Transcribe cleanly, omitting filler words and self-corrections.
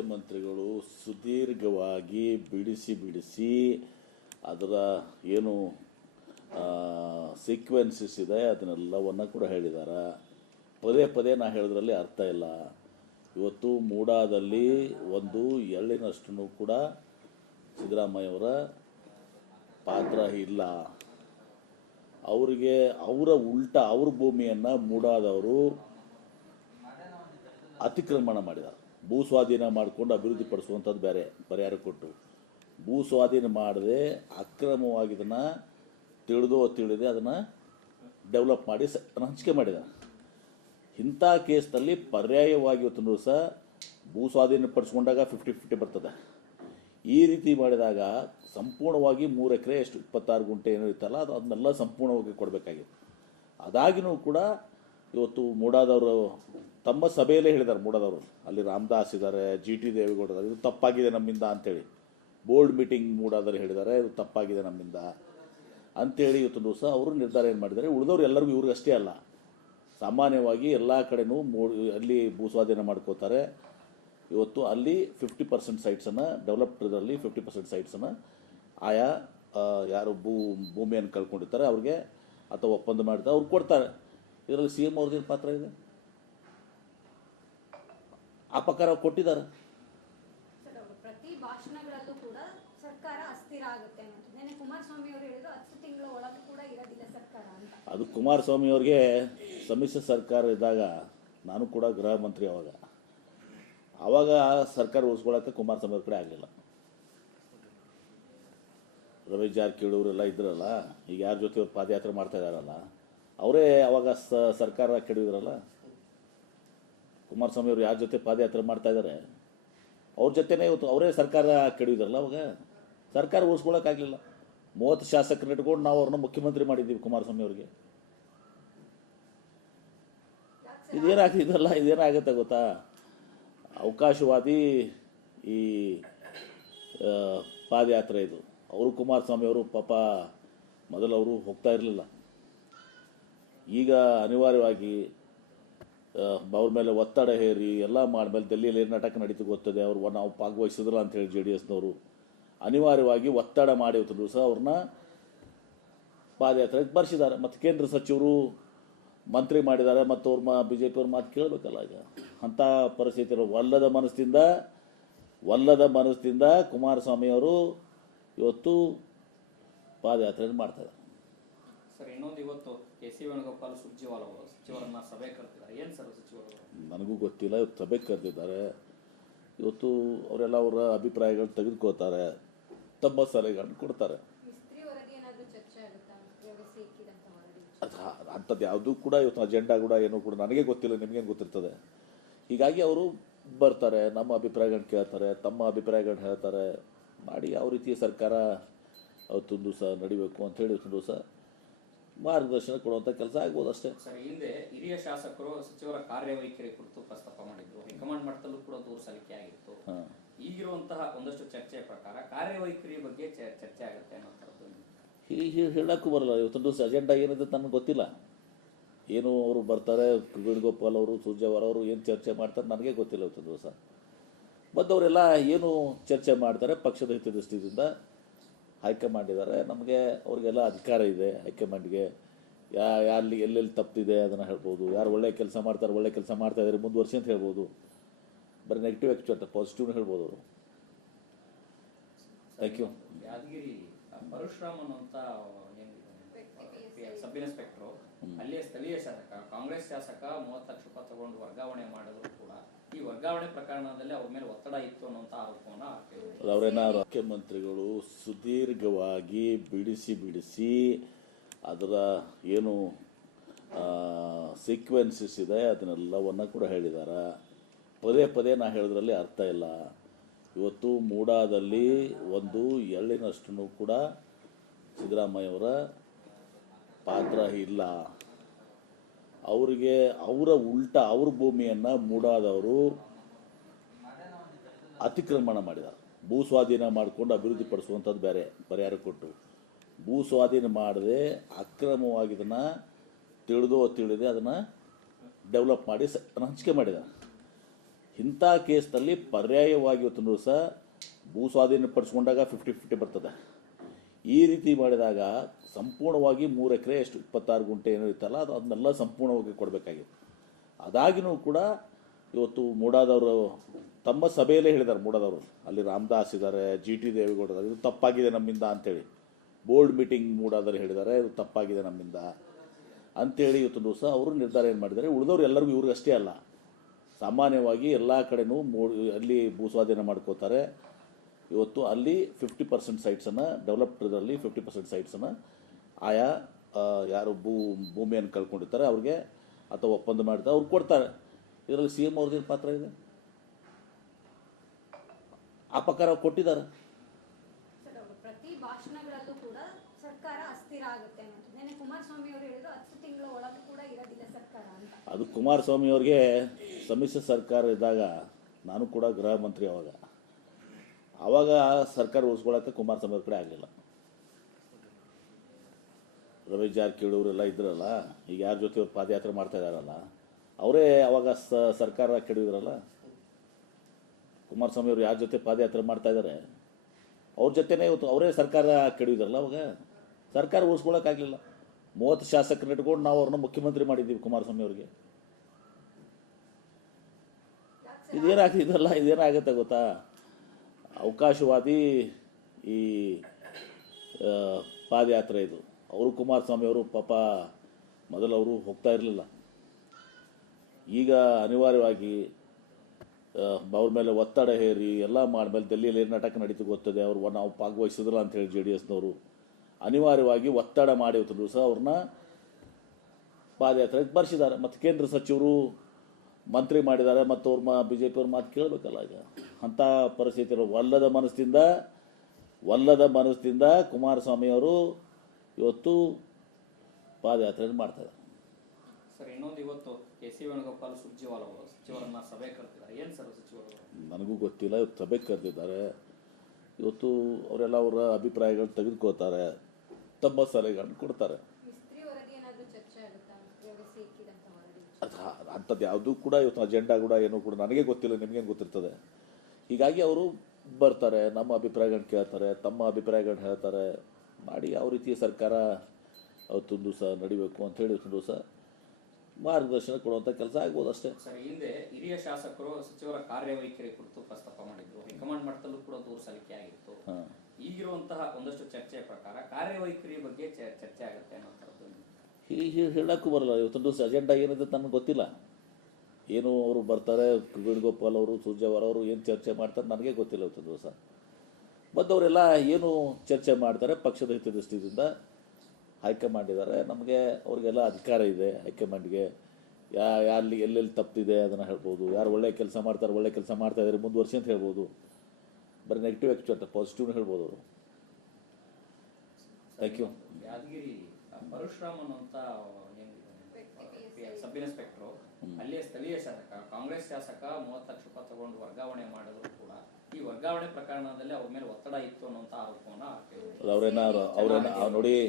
ಮುಖ್ಯಮಂತ್ರಿಗಳು ಸುದೀರ್ಘವಾಗಿ ಬಿಡಿಸಿ ಅದರ ಏನು ಸೀಕ್ವೆನ್ಸಸ್ ಇದೆ ಅದನ್ನೆಲ್ಲವನ್ನು ಕೂಡ ಹೇಳಿದ್ದಾರೆ. ಪದೇ ನಾ ಹೇಳೋದ್ರಲ್ಲಿ ಅರ್ಥ ಇಲ್ಲ. ಇವತ್ತು ಮೂಡಾದಲ್ಲಿ ಒಂದು ಎಳ್ಳಿನಷ್ಟು ಕೂಡ ಸಿದ್ದರಾಮಯ್ಯವರ ಪಾತ್ರ ಇಲ್ಲ. ಅವರಿಗೆ ಅವ್ರ ಭೂಮಿಯನ್ನು ಮೂಡಾದವರು ಅತಿಕ್ರಮಣ ಮಾಡಿದ್ದಾರೆ. ಭೂ ಸ್ವಾಧೀನ ಮಾಡಿಕೊಂಡು ಅಭಿವೃದ್ಧಿ ಪಡಿಸುವಂಥದ್ದು ಬೇರೆ ಪರಿಹಾರ ಕೊಟ್ಟು, ಭೂ ಸ್ವಾಧೀನ ಮಾಡದೆ ಅಕ್ರಮವಾಗಿ ಇದನ್ನು ತಿಳಿದೇ ಅದನ್ನು ಡೆವಲಪ್ ಮಾಡಿ ಹಂಚಿಕೆ ಮಾಡಿದ್ದಾರೆ. ಇಂಥ ಕೇಸ್ನಲ್ಲಿ ಪರ್ಯಾಯವಾಗಿ ಇವತ್ತು ದಿವಸ ಭೂ ಸ್ವಾಧೀನ ಪಡಿಸ್ಕೊಂಡಾಗ 50-50 ಬರ್ತದೆ. ಈ ರೀತಿ ಮಾಡಿದಾಗ ಸಂಪೂರ್ಣವಾಗಿ 3 ಎಕರೆ ಎಷ್ಟು 26 ಗುಂಟೆ ಏನೋ ಇತ್ತಲ್ಲ ಅದನ್ನೆಲ್ಲ ಸಂಪೂರ್ಣವಾಗಿ ಕೊಡಬೇಕಾಗಿತ್ತು. ಅದಾಗಿನೂ ಕೂಡ ಇವತ್ತು ಮೂಡಾದವರು ತಮ್ಮ ಸಭೆಯಲ್ಲೇ ಹೇಳಿದ್ದಾರೆ. ಮೂಡಾದವರು ಅಲ್ಲಿ ರಾಮದಾಸ್ ಇದ್ದಾರೆ, GT ದೇವೇಗೌಡ ಇದ್ದಾರೆ, ಇದು ತಪ್ಪಾಗಿದೆ ನಮ್ಮಿಂದ ಅಂಥೇಳಿ ಬೋರ್ಡ್ ಮೀಟಿಂಗ್ ಮೂಡಾದರು ಹೇಳಿದ್ದಾರೆ, ಇದು ತಪ್ಪಾಗಿದೆ ನಮ್ಮಿಂದ ಅಂಥೇಳಿ ಇವತ್ತು ದಿವಸ ಅವರು ನಿರ್ಧಾರ ಏನು ಮಾಡಿದ್ದಾರೆ. ಉಳಿದವರು ಎಲ್ಲರಿಗೂ ಇವ್ರಿಗೆ ಅಷ್ಟೇ ಅಲ್ಲ, ಸಾಮಾನ್ಯವಾಗಿ ಎಲ್ಲ ಕಡೆನೂ ಅಲ್ಲಿ ಭೂ ಸ್ವಾಧೀನ ಮಾಡ್ಕೋತಾರೆ. ಇವತ್ತು ಅಲ್ಲಿ 50% ಸೈಟ್ಸನ್ನು ಡೆವಲಪ್ಡ್ರಲ್ಲಿ 50% ಸೈಟ್ಸನ್ನು ಆಯಾ ಯಾರು ಭೂಮಿಯನ್ನು ಕಳ್ಕೊಂಡಿರ್ತಾರೆ ಅವ್ರಿಗೆ ಅಥವಾ ಒಪ್ಪಂದ ಮಾಡ್ತಾರೆ ಅವ್ರು ಕೊಡ್ತಾರೆ. ಇದರಲ್ಲಿ CM ಅವ್ರದ್ದೇನು ಪಾತ್ರ ಇದೆ? ಆ ಪ್ರಕಾರ ಕೊಟ್ಟಿದ್ದಾರೆ. ಪ್ರತಿ ಭಾಷಣಗಳಲ್ಲೂ ಕೂಡ ಸರ್ಕಾರ ಅಸ್ಥಿರ ಆಗುತ್ತೆ ಅಂತ ಕುಮಾರಸ್ವಾಮಿ ಅವರು ಹೇಳಿದ್ರು. 10 ತಿಂಗಳ ಒಳಗೆ ಕೂಡ ಇರೋದಿಲ್ಲ ಸರ್ಕಾರ ಅಂತ. ಅದು ಕುಮಾರಸ್ವಾಮಿ ಅವ್ರಿಗೆ ಸಮ್ಮಿಶ್ರ ಸರ್ಕಾರ ಇದ್ದಾಗ ನಾನು ಕೂಡ ಗೃಹ ಮಂತ್ರಿ ಆವಾಗ ಸರ್ಕಾರ ಉಳಿಸ್ಕೊಳ್ಳೋಕ್ಕೆ ಕುಮಾರಸ್ವಾಮಿ ಅವ್ರ ಕಡೆ ಆಗಲಿಲ್ಲ. ರಮೇಶ್ ಜಾರಕಿಹೊಳಿ ಅವರೆಲ್ಲ ಇದ್ರಲ್ಲ, ಈಗ ಯಾರ ಜೊತೆ ಅವ್ರು ಪಾದಯಾತ್ರೆ ಮಾಡ್ತಾ ಇದ್ದಾರಲ್ಲ ಅವರೇ ಅವಾಗ ಸರ್ಕಾರ ಕೆಡವಿದ್ರಲ್ಲ. ಕುಮಾರಸ್ವಾಮಿ ಅವರು ಯಾರ ಜೊತೆ ಪಾದಯಾತ್ರೆ ಮಾಡ್ತಾ ಇದ್ದಾರೆ ಅವ್ರ ಜೊತೆನೇ ಇವತ್ತು ಅವರೇ ಸರ್ಕಾರ ಕೆಡವಿದ್ರಲ್ಲ. ಅವಾಗ ಸರ್ಕಾರ ಉಳಿಸ್ಕೊಳ್ಳೋಕ್ಕಾಗಲಿಲ್ಲ. 30 ಶಾಸಕರನ್ನ ಇಟ್ಕೊಂಡು ನಾವು ಅವ್ರನ್ನ ಮುಖ್ಯಮಂತ್ರಿ ಮಾಡಿದ್ದೀವಿ ಕುಮಾರಸ್ವಾಮಿ ಅವ್ರಿಗೆ. ಇದೇನಾಗುತ್ತೆ ಗೊತ್ತಾ? ಅವಕಾಶವಾದಿ ಈ ಪಾದಯಾತ್ರೆ ಇದು. ಅವರು ಕುಮಾರಸ್ವಾಮಿ ಅವರು ಪಾಪ ಮೊದಲು ಅವರು ಹೋಗ್ತಾ ಇರಲಿಲ್ಲ. ಈಗ ಅನಿವಾರ್ಯವಾಗಿ ಅವ್ರ ಮೇಲೆ ಒತ್ತಡ ಹೇರಿ ಎಲ್ಲ ಮಾಡ್ಮೇಲೆ ಡೆಲ್ಲಿಯಲ್ಲಿ ಏನು ನಾಟಕ ನಡೀತು ಗೊತ್ತದೆ. ಅವ್ರು ನಾವು ಭಾಗವಹಿಸಿದ್ರಲ್ಲ ಅಂಥೇಳಿ JDSನವರು ಅನಿವಾರ್ಯವಾಗಿ ಒತ್ತಡ ಮಾಡಿ ಇವತ್ತು ದಿವಸ ಅವ್ರನ್ನ ಪಾದಯಾತ್ರೆಗೆ ಬರ್ಸಿದ್ದಾರೆ. ಮತ್ತು ಕೇಂದ್ರ ಸಚಿವರು ಮಂತ್ರಿ ಮಾಡಿದ್ದಾರೆ. ಮತ್ತು ಅವ್ರ BJP ಅವ್ರ ಮಾತು ಕೇಳಬೇಕಲ್ಲ. ಈಗ ಅಂಥ ಪರಿಸ್ಥಿತಿ ಒಲ್ಲದ ಮನಸ್ಸಿಂದ ಕುಮಾರಸ್ವಾಮಿ ಅವರು ಇವತ್ತು ಪಾದಯಾತ್ರೆ ಮಾಡ್ತಾರೆ. ಸರ್, ಇನ್ನೊಂದು ಇವತ್ತು KC ವೇಣುಗೋಪಾಲ್ ಸಚಿವರನ್ನ ಸಭೆ ಕರೆದಿದ್ದಾರೆ. ಏನು ಸರ್ ಸಚಿವರು? ನನಗೂ ಗೊತ್ತಿಲ್ಲ. ಇವತ್ತು ಸಭೆ ಕರೆದಿದ್ದಾರೆ. ಇವತ್ತು ಅವರೆಲ್ಲ ಅವರ ಅಭಿಪ್ರಾಯಗಳು ತೆಗೆದುಕೋತಾರೆ, ತಮ್ಮ ಸಲಹೆಗಳನ್ನು ಕೊಡ್ತಾರೆ. ಅಂಥದ್ದು ಯಾವುದೂ ಕೂಡ ಇವತ್ತು ಅಜೆಂಡಾ ಕೂಡ ಏನೂ ಕೂಡ ನನಗೆ ಗೊತ್ತಿಲ್ಲ, ನಿಮಗೇನು ಗೊತ್ತಿರ್ತದೆ. ಹೀಗಾಗಿ ಅವರು ಬರ್ತಾರೆ, ನಮ್ಮ ಅಭಿಪ್ರಾಯಗಳನ್ನ ಕೇಳ್ತಾರೆ, ತಮ್ಮ ಅಭಿಪ್ರಾಯಗಳನ್ನ ಹೇಳ್ತಾರೆ, ಮಾಡಿ ಯಾವ ರೀತಿಯ ಸರ್ಕಾರ ಅವತ್ತೊಂದು ದಿವಸ ನಡಿಬೇಕು ಅಂಥೇಳಿ ಇವತ್ತೊಂದು ದಿವಸ ಮಾರ್ಗದರ್ಶನ ಕೊಡುವಂಥ ಕೆಲಸ ಆಗ್ಬೋದು ಅಷ್ಟೇ. ಸರ್, ಹಿಂದೆ ಹಿರಿಯ ಶಾಸಕರು ಸಚಿವರ ಕಾರ್ಯವೈಖರಿ ಕುರಿತು ಪ್ರಸ್ತಾಪ ಮಾಡಿದ್ರು. ಹೈಕಮಾಂಡ್ ಮಟ್ಟದಲ್ಲೂ ಕೂಡ ದೂರು ಸಲ್ಲಿಕೆ ಆಗಿತ್ತು. ಈಗಿರುವಂತಹ ಒಂದಷ್ಟು ಚರ್ಚೆಯ ಪ್ರಕಾರ ಕಾರ್ಯವೈಖರಿ ಬಗ್ಗೆ ಚರ್ಚೆ ಆಗುತ್ತೆ ಅನ್ನೋದು ಹೇಳಕ್ಕೂ ಬರಲ್ಲ. ಇವತ್ತೊಂದು ದಿವಸ ಅಜೆಂಡಾ ಏನಿದೆ ನನಗೆ ಗೊತ್ತಿಲ್ಲ. ಏನು ಅವರು ಬರ್ತಾರೆ, ವೇಣುಗೋಪಾಲ್ ಅವರು, ಸುರ್ಜೇವಾಲ ಅವರು ಏನು ಚರ್ಚೆ ಮಾಡ್ತಾರೆ ನನಗೆ ಗೊತ್ತಿಲ್ಲ. ಇವತ್ತೊಂದು ದಿವಸ ಬಂದವರೆಲ್ಲ ಏನು ಚರ್ಚೆ ಮಾಡ್ತಾರೆ ಪಕ್ಷದ ಹಿತದೃಷ್ಟಿಯಿಂದ ಹೈಕಮಾಂಡ್ ಇದ್ದಾರೆ. ನಮಗೆ ಅವ್ರಿಗೆಲ್ಲ ಅಧಿಕಾರ ಇದೆ. ಹೈಕಮಾಂಡ್ಗೆ ಎಲ್ಲೆಲ್ಲಿ ತಪ್ಪಿದೆ ಅದನ್ನು ಹೇಳ್ಬೋದು. ಯಾರು ಒಳ್ಳೆ ಕೆಲಸ ಮಾಡ್ತಾರೆ, ಒಳ್ಳೆ ಕೆಲಸ ಮಾಡ್ತಾ ಇದ್ದಾರೆ ಮುಂದುವರ್ಸಿ ಅಂತ ಹೇಳ್ಬೋದು. ಬರೀ ನೆಗೆಟಿವ್ ಆ್ಯಕ್ಚುಲಿ ಪಾಸಿಟಿವ್ನ ಹೇಳ್ಬೋದು ಅವರು. Thank you. ಯಾದಗಿರಿ ಪರಶುರಾಮನ್ ಅಂತ ಸಬ್ ಇನ್ಸ್ಪೆಕ್ಟರ್, ಅಲ್ಲಿಯ ಸ್ಥಳೀಯ ಶಾಸಕ, ಕಾಂಗ್ರೆಸ್ ಶಾಸಕ 30 ಲಕ್ಷ ರೂಪಾಯಿ ತಗೊಂಡು ವರ್ಗಾವಣೆ ಮಾಡಿದ್ರು ಕೂಡ ಈ ವರ್ಗಾವಣೆ ಪ್ರಕರಣದಲ್ಲಿ ಅವ್ರ ಮೇಲೆ ಒತ್ತಡ ಇತ್ತು ಅನ್ನುವಂಥ ಆರೋಪವನ್ನು ಅವರೇನಾದ್ರು ಮುಖ್ಯಮಂತ್ರಿಗಳು ಸುದೀರ್ಘವಾಗಿ ಬಿಡಿಸಿ ಅದರ ಏನು ಸೀಕ್ವೆನ್ಸಸ್ ಇದೆ ಅದನ್ನೆಲ್ಲವನ್ನು ಕೂಡ ಹೇಳಿದ್ದಾರೆ. ಪದೇ ನಾ ಹೇಳೋದ್ರಲ್ಲಿ ಅರ್ಥ ಇಲ್ಲ. ಇವತ್ತು ಮೂಡಾದಲ್ಲಿ ಒಂದು ಎಳ್ಳಿನಷ್ಟು ಕೂಡ ಸಿದ್ದರಾಮಯ್ಯವರ ಪಾತ್ರ ಇಲ್ಲ. ಅವರಿಗೆ ಅವ್ರ ಭೂಮಿಯನ್ನು ಮೂಡಾದವರು ಅತಿಕ್ರಮಣ ಮಾಡಿದ್ದಾರೆ. ಭೂ ಸ್ವಾಧೀನ ಮಾಡಿಕೊಂಡು ಅಭಿವೃದ್ಧಿ ಪಡಿಸುವಂಥದ್ದು ಬೇರೆ ಪರಿಹಾರ ಕೊಟ್ಟು, ಭೂ ಸ್ವಾಧೀನ ಮಾಡದೆ ಅಕ್ರಮವಾಗಿ ಇದನ್ನು ತಿಳಿದೇ ಅದನ್ನು ಡೆವಲಪ್ ಮಾಡಿ ಹಂಚಿಕೆ ಮಾಡಿದ್ದಾರೆ. ಇಂಥ ಕೇಸ್ನಲ್ಲಿ ಪರ್ಯಾಯವಾಗಿ ಇವತ್ತು ದಿವಸ ಭೂ ಸ್ವಾಧೀನಪಡಿಸ್ಕೊಂಡಾಗ 50-50 ಬರ್ತದೆ. ಈ ರೀತಿ ಮಾಡಿದಾಗ ಸಂಪೂರ್ಣವಾಗಿ 3 ಎಕರೆ ಎಷ್ಟು 26 ಗುಂಟೆ ಏನೋ ಇತ್ತಲ್ಲ ಅದನ್ನೆಲ್ಲ ಸಂಪೂರ್ಣವಾಗಿ ಕೊಡಬೇಕಾಗಿತ್ತು. ಅದಾಗಿನೂ ಕೂಡ ಇವತ್ತು ಮೂಡಾದವರು ತಮ್ಮ ಸಭೆಯಲ್ಲೇ ಹೇಳಿದ್ದಾರೆ. ಮೂಡಾದವರು ಅಲ್ಲಿ ರಾಮದಾಸ್ ಇದ್ದಾರೆ, GT ದೇವೇಗೌಡ ಇದ್ದಾರೆ, ಇದು ತಪ್ಪಾಗಿದೆ ನಮ್ಮಿಂದ ಅಂತೇಳಿ ಬೋರ್ಡ್ ಮೀಟಿಂಗ್ ಮೂಡಾದರು ಹೇಳಿದ್ದಾರೆ, ಇದು ತಪ್ಪಾಗಿದೆ ನಮ್ಮಿಂದ ಅಂಥೇಳಿ ಇವತ್ತು ದಿವಸ ಅವರು ನಿರ್ಧಾರ ಏನು ಮಾಡಿದ್ದಾರೆ. ಉಳಿದವ್ರು ಎಲ್ಲರಿಗೂ ಇವ್ರಿಗೆ ಅಷ್ಟೇ ಅಲ್ಲ, ಸಾಮಾನ್ಯವಾಗಿ ಎಲ್ಲ ಕಡೆನೂ ಅಲ್ಲಿ ಭೂ ಸ್ವಾಧೀನ ಮಾಡ್ಕೋತಾರೆ. ಇವತ್ತು ಅಲ್ಲಿ 50% ಸೈಟ್ಸನ್ನು ಡೆವಲಪ್ಡ್ರಲ್ಲಿ 50% ಸೈಟ್ಸನ್ನು ಆಯಾ ಯಾರು ಭೂಮಿಯನ್ನು ಕಳ್ಕೊಂಡಿರ್ತಾರೆ ಅವ್ರಿಗೆ ಅಥವಾ ಒಪ್ಪಂದ ಮಾಡ್ತಾರೆ ಅವ್ರು ಕೊಡ್ತಾರೆ. ಇದರಲ್ಲಿ CM ಅವ್ರದ್ದೇನು ಪಾತ್ರ ಇದೆ? ಆ ಪ್ರಕಾರ ಕೊಟ್ಟಿದ್ದಾರೆ. ಸರ್, ಅವರು ಪ್ರತಿ ಭಾಷಣಗಳಲ್ಲೂ ಕೂಡ ಸರ್ಕಾರ ಅಸ್ಥಿರ ಆಗುತ್ತೆ ಅಂತ ನೆನ್ನೆ ಕುಮಾರಸ್ವಾಮಿ ಅವರು ಹೇಳಿದ್ರು 10 ತಿಂಗಳ ಒಳಗೆ ಕೂಡ ಇರೋದಿಲ್ಲ ಸರ್ಕಾರ ಅಂತ. ಅದು ಕುಮಾರಸ್ವಾಮಿ ಅವ್ರಿಗೆ ಸಮ್ಮಿಶ್ರ ಸರ್ಕಾರ ಇದ್ದಾಗ ನಾನು ಕೂಡ ಗೃಹ ಮಂತ್ರಿ ಆವಾಗ ಸರ್ಕಾರ ಉಳಿಸ್ಕೊಳ್ಳೋಕ್ಕೆ ಕುಮಾರಸ್ವಾಮಿ ಅವ್ರ ಕಡೆ ಆಗಲಿಲ್ಲ. ರಮೇಶ್ ಜಾರಕಿಹೊಳಿ ಅವರೆಲ್ಲ ಇದ್ರಲ್ಲ, ಈಗ ಯಾರ ಜೊತೆ ಅವ್ರು ಪಾದಯಾತ್ರೆ ಮಾಡ್ತಾ ಇದ್ದಾರಲ್ಲ ಅವರೇ ಅವಾಗ ಸರ್ಕಾರ ಕೆಡವಿದ್ರಲ್ಲ. ಕುಮಾರಸ್ವಾಮಿ ಅವರು ಯಾರ ಜೊತೆ ಪಾದಯಾತ್ರೆ ಮಾಡ್ತಾ ಇದ್ದಾರೆ ಅವ್ರ ಜೊತೆನೇ ಇವತ್ತು ಅವರೇ ಸರ್ಕಾರ ಕೆಡವಿದ್ರಲ್ಲ. ಅವಾಗ ಸರ್ಕಾರ ಉಳಿಸ್ಕೊಳ್ಳೋಕ್ಕಾಗಲಿಲ್ಲ. 30 ಶಾಸಕರನ್ನ ಇಟ್ಕೊಂಡು ನಾವು ಅವ್ರನ್ನ ಮುಖ್ಯಮಂತ್ರಿ ಮಾಡಿದ್ದೀವಿ ಕುಮಾರಸ್ವಾಮಿ ಅವ್ರಿಗೆ. ಇದೇನಾಗುತ್ತೆ ಗೊತ್ತಾ? ಅವಕಾಶವಾದಿ ಈ ಪಾದಯಾತ್ರೆ ಇದು. ಅವರು ಕುಮಾರಸ್ವಾಮಿ ಅವರು ಪಾಪ ಮೊದಲು ಅವರು ಹೋಗ್ತಾ ಇರಲಿಲ್ಲ. ಈಗ ಅನಿವಾರ್ಯವಾಗಿ ಅವ್ರ ಮೇಲೆ ಒತ್ತಡ ಹೇರಿ ಎಲ್ಲ ಮಾಡ್ಮೇಲೆ ಡೆಲ್ಲಿಯಲ್ಲಿ ಏನು ನಾಟಕ ನಡೀತು ಗೊತ್ತದೆ. ಅವ್ರು ನಾವು ಭಾಗವಹಿಸಿದ್ರಲ್ಲ ಅಂತೇಳಿ JDSನವರು ಅನಿವಾರ್ಯವಾಗಿ ಒತ್ತಡ ಮಾಡಿ ಇವತ್ತು ದಿವಸ ಅವ್ರನ್ನ ಪಾದಯಾತ್ರೆಗೆ ಬರ್ಸಿದ್ದಾರೆ. ಮತ್ತು ಕೇಂದ್ರ ಸಚಿವರು ಮಂತ್ರಿ ಮಾಡಿದ್ದಾರೆ. ಮತ್ತು ಅವ್ರ BJP ಅವ್ರ ಮಾತು ಕೇಳಬೇಕಲ್ಲ. ಈಗ ಅಂಥ ಪರಿಸ್ಥಿತಿ ಒಲ್ಲದ ಮನಸ್ಸಿಂದ ಕುಮಾರಸ್ವಾಮಿ ಅವರು ಇವತ್ತು ಪಾದಯಾತ್ರೆ ಮಾಡ್ತಾರೆ. ಸರ್, ಇನ್ನೊಂದು ಇವತ್ತು KC ವೇಣುಗೋಪಾಲ್ ಸುರ್ಜೇವಾಲಾ ಅವರು ಸಚಿವರನ್ನ ಸಭೆ ಕರೆದಿದ್ದಾರೆ. ಏನು ಸರ್ ಸಚಿವರು? ನನಗೂ ಗೊತ್ತಿಲ್ಲ. ಇವತ್ತು ಸಭೆ ಕರೆದಿದ್ದಾರೆ. ಇವತ್ತು ಅವರೆಲ್ಲ ಅವರ ಅಭಿಪ್ರಾಯಗಳು ತೆಗೆದುಕೋತಾರೆ, ತಮ್ಮ ಸಲಹೆಗಳನ್ನು ಕೊಡ್ತಾರೆ. ಅಂಥದ್ದು ಯಾವುದೂ ಕೂಡ ಇವತ್ತು ಅಜೆಂಡಾ ಕೂಡ ಏನೂ ಕೂಡ ನನಗೆ ಗೊತ್ತಿಲ್ಲ, ನಿಮಗೇನು ಗೊತ್ತಿರ್ತದೆ. ಹೀಗಾಗಿ ಅವರು ಬರ್ತಾರೆ, ನಮ್ಮ ಅಭಿಪ್ರಾಯಗಳನ್ನ ಕೇಳ್ತಾರೆ, ತಮ್ಮ ಅಭಿಪ್ರಾಯಗಳನ್ನ ಹೇಳ್ತಾರೆ, ಮಾಡಿ ಯಾವ ರೀತಿ ಸರ್ಕಾರ ಅವತ್ತೊಂದು ದಿವಸ ನಡಿಬೇಕು ಅಂಥೇಳಿ ಇವತ್ತೊಂದು ದಿವಸ ಮಾರ್ಗದರ್ಶನ ಕೊಡುವಂಥ ಕೆಲಸ ಆಗ್ಬೋದು ಅಷ್ಟೇ. ಸರ್, ಹಿಂದೆ ಹಿರಿಯ ಶಾಸಕರು ಸಚಿವರ ಕಾರ್ಯವೈಖರಿ ಕುರಿತು ಪ್ರಸ್ತಾಪ ಮಾಡಿದ್ರು. ಹೈಕಮಾಂಡ್ ಮಟ್ಟದಲ್ಲೂ ಕೂಡ ದೂರು ಸಲ್ಲಿಕೆ ಆಗಿತ್ತು. ಈಗಿರುವಂತಹ ಒಂದಷ್ಟು ಚರ್ಚೆಯ ಪ್ರಕಾರ ಕಾರ್ಯವೈಖರಿ ಬಗ್ಗೆ ಚರ್ಚೆ ಆಗುತ್ತೆ ಅನ್ನೋದು ಹೇಳಕ್ಕೂ ಬರಲ್ಲ. ಇವತ್ತೊಂದು ದಿವಸ ಅಜೆಂಡಾ ಏನಿದೆ ನನಗೆ ಗೊತ್ತಿಲ್ಲ. ಏನು ಅವರು ಬರ್ತಾರೆ, ವೇಣುಗೋಪಾಲ್ ಅವರು, ಸುರ್ಜೇವಾಲಾ ಅವರು ಏನು ಚರ್ಚೆ ಮಾಡ್ತಾರೆ ನನಗೆ ಗೊತ್ತಿಲ್ಲ. ಇವತ್ತೊಂದು ದಿವಸ ಬಂದವರೆಲ್ಲ ಏನು ಚರ್ಚೆ ಮಾಡ್ತಾರೆ ಪಕ್ಷದ ಹಿತದೃಷ್ಟಿಯಿಂದ ಹೈಕಮಾಂಡ್ ಇದ್ದಾರೆ. ನಮಗೆ ಅವ್ರಿಗೆಲ್ಲ ಅಧಿಕಾರ ಇದೆ. ಹೈಕಮಾಂಡ್ಗೆ ಅಲ್ಲಿ ಎಲ್ಲೆಲ್ಲಿ ತಪ್ಪಿದೆ ಅದನ್ನು ಹೇಳ್ಬೋದು. ಯಾರು ಒಳ್ಳೆ ಕೆಲಸ ಮಾಡ್ತಾರೆ, ಒಳ್ಳೆ ಕೆಲಸ ಮಾಡ್ತಾ ಇದ್ದಾರೆ, ಮುಂದುವರ್ಸಿ ಅಂತ ಹೇಳ್ಬೋದು. ಬರೀ ನೆಗೆಟಿವ್ ಆ್ಯಕ್ಚುಲಿ ಪಾಸಿಟಿವ್ನ ಹೇಳ್ಬೋದು ಅವರು. Thank you. ಯಾದಗಿರಿ ಪರಶುರಾಮನ್ ಅಂತ ಸಬ್ ಇನ್ಸ್ಪೆಕ್ಟರ್, ಅಲ್ಲಿಯ ಸ್ಥಳೀಯ ಶಾಸಕ, ಕಾಂಗ್ರೆಸ್ ಶಾಸಕ 30 ಲಕ್ಷ ರೂಪಾಯಿ ತಗೊಂಡು ವರ್ಗಾವಣೆ ಮಾಡಿದ್ರು ಕೂಡ ಈ ವರ್ಗಾವಣೆ ಪ್ರಕರಣದಲ್ಲಿ ಅವ್ರ ಮೇಲೆ ಒತ್ತಡ ಇತ್ತು ಅನ್ನುವಂಥ ಆರೋಪವನ್ನು ಅವ್ರೇನ ನೋಡಿ